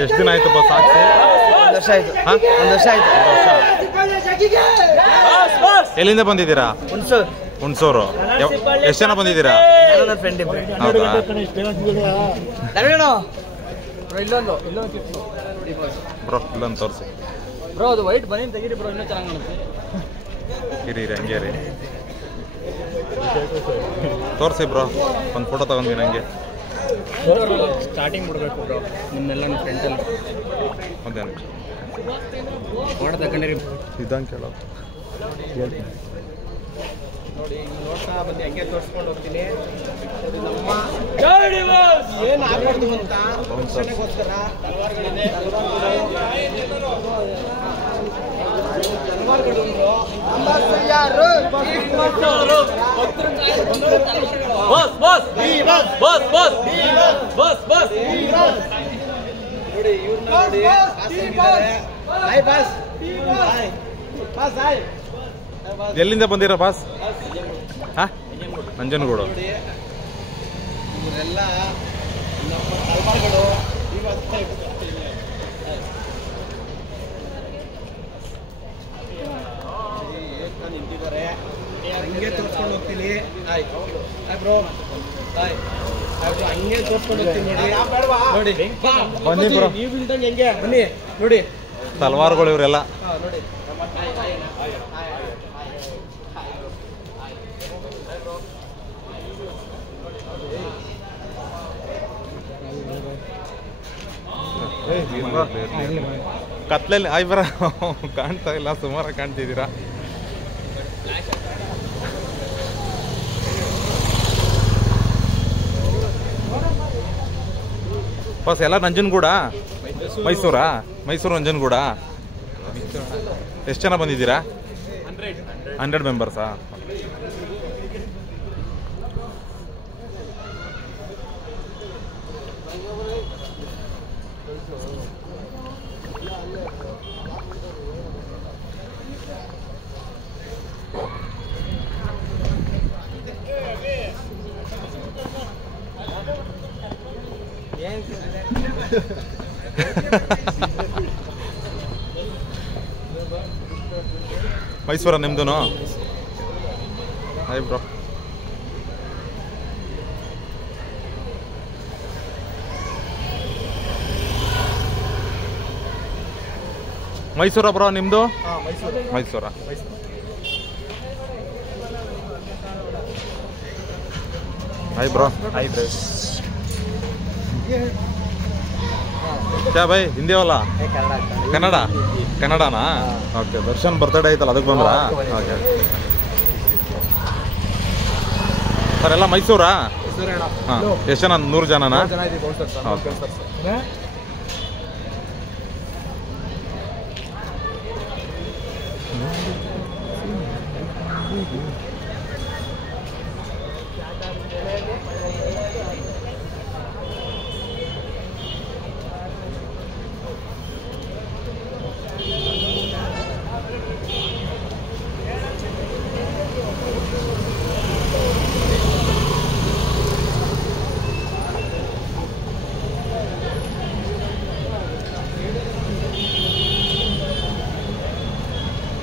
ಎಷ್ಟು ದಿನ ಆಯ್ತು ಬಸ್ ಹಾಕ್ಸಿ? ಒಂದು ವರ್ಷ ಆಯ್ತು. ಎಲ್ಲಿಂದ ಬಂದಿದ್ದೀರಾ? ಹುಣಸೂರು. ಎಷ್ಟು ಜನ ಬಂದಿದ್ದೀರಾ? ಹೌದಾ? ಬ್ರೋ ಇಲ್ಲೊಂದು ತೋರಿಸಿ ಬ್ರೋ. ಅದು ವೈಟ್ ಬನ್ನಿ ತೆಗೀರಿ ಬ್ರೋ, ಇನ್ನೂ ಚೆನ್ನಾಗಿ ಕಾಣುತ್ತೆ. ಇರಿ ಹಂಗೆ ರೀ, ತೋರಿಸಿ ಬ್ರೋ. ಒಂದು ಫೋಟೋ ತಗೊಂಡಿನಿ ಹಂಗೆ. ಸ್ಟಾರ್ಟಿಂಗ್ ಬಿಡಬೇಕು ಬ್ರೋ ನಿಮ್ಮೆಲ್ಲ ಫ್ರೆಂಡ್ಸಲ್ಲಿ. ಒಂದೇ ನಿಮಿಷ ಫೋಟೋ ತಗೊಂಡಿರಿ. ಇದಂಗೆ ಕೇಳೋ ನೋಡಿ, ನೋಡ್ತಾ ಬಂದು ಹಂಗೆ ತೋರಿಸ್ಕೊಂಡು ಹೋಗ್ತೀನಿ. ನಮ್ಮ ಏನು ಆಗ್ಬಾರ್ದು ಅಂತ ರಕ್ಷಣೆಗೋಸ್ಕರ ಎಲ್ಲಿಂದ ಬಂದಿರ ಬಾಸ್? ನಂಜನಗೂಡು. ಇವರೆಲ್ಲ ನಮ್ಮ ತಲೆಮಾರುಗಳು ನಿಂತಿದ್ದಾರೆ. ಹಂಗೆ ತೋರಿಸ್ಕೊಂಡು ಹೋಗ್ತೀನಿ. ಬ್ರೋ ಹಂಗೆ ತೋರಿಸ್ಕೊಂಡು ಹೋಗ್ತೀನಿ. ನೋಡಿ ಬನ್ನಿ ಬ್ರೋ, ನೀವು ಇಲ್ದಂಗೆ ಹೆಂಗೆ ಬನ್ನಿ ನೋಡಿ ತಲವಾರುಗಳು ಇವರೆಲ್ಲ. ನೋಡಿ ಕತ್ಲಲ್ಲಿ ಬರ ಕಾಣ್ತಾ ಇಲ್ಲ, ಸುಮಾರು ಕಾಣ್ತಿದ್ದೀರಾ. ಬಸ್ ಎಲ್ಲ ನಂಜನಗೂಡ? ಮೈಸೂರಾ? ಮೈಸೂರು ನಂಜನಗೂಡ. ಎಷ್ಟು ಜನ ಬಂದಿದ್ದೀರಾ? 100 ಮೆಂಬರ್ಸಾ? ಮೈಸೂರ ನಿಮ್ದು? Hi bro. ಮೈಸೂರ ಬ್ರೋ ನಿಮ್ದು? Mysore. Hi bro. Hi bro. क्या भाई हिंदी वाला? कन्नड़ कन्नड़ना? ओके. दर्शन बर्थडे आಯ್ತಲ್ಲ ಅದಕ್ಕೆ ಬಂದ್ರಾ? ಓಕೆ. ಸರ್ ಎಲ್ಲ ಮೈಸೂರಾ? ಹಾಂ. ಎಷ್ಟು ಜನ? 100 ಜನನಾ? ಓಕೆ.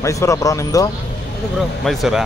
ಮೈಸೂರ ಬ್ರೋ ನಿಮ್ಮದು? ಮೈಸೂರಾ?